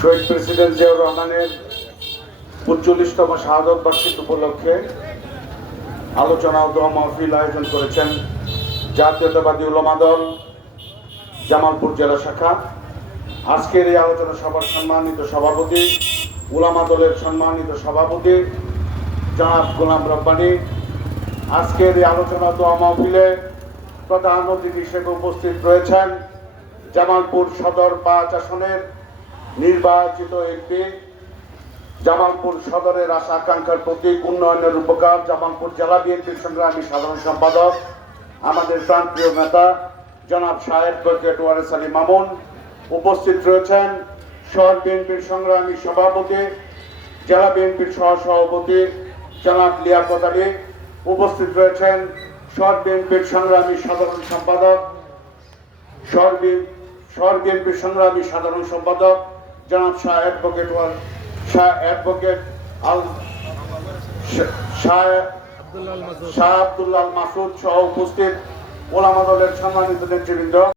শহীদ president Ziaur রহমানের ৪৫তম শাহাদত বার্ষিকী উপলক্ষে আলোচনা ও দোয়া মাহফিল আয়োজন করেছেন জাতীয়তাবাদী উলামা দল জামালপুর জেলা শাখা। আজকের এই আলোচনা সভার সম্মানিত সভাপতি, উলামা দলের সম্মানিত সভাপতি জনাব গোলাম রব্বানী। আজকের এই আলোচনা দোয়া মাহফিলে প্রধান অতিথি হিসেবে উপস্থিত রয়েছেন জামালপুর সদর ৫ আসনের নির্বাচিত এমপি, জামালপুর সদরের আশা আকাঙ্ক্ষার প্রতীক, উন্নয়নের উপকার, জামালপুর জেলা বিএনপির সংগ্রামী সাধারণ সম্পাদক, আমাদের প্রান্তীয় নেতা জনাব সাহেব ব্রিগেড ওয়ারেস আলী মামুন। উপস্থিত রয়েছেন শহর বিএনপির সংগ্রামী সভাপতি, জেলা বিএনপির সহসভাপতি জনাব লিয়াকত আলী। উপস্থিত রয়েছেন শহর বিএনপির সংগ্রামী সাধারণ সম্পাদক, শহর বিএনপির সংগ্রামী সাধারণ সম্পাদক জনাব শাহ আব্দুল্লাহ মাসুদ সহ উপস্থিত ওলামা দলের সম্মানিত নেতৃবৃন্দ।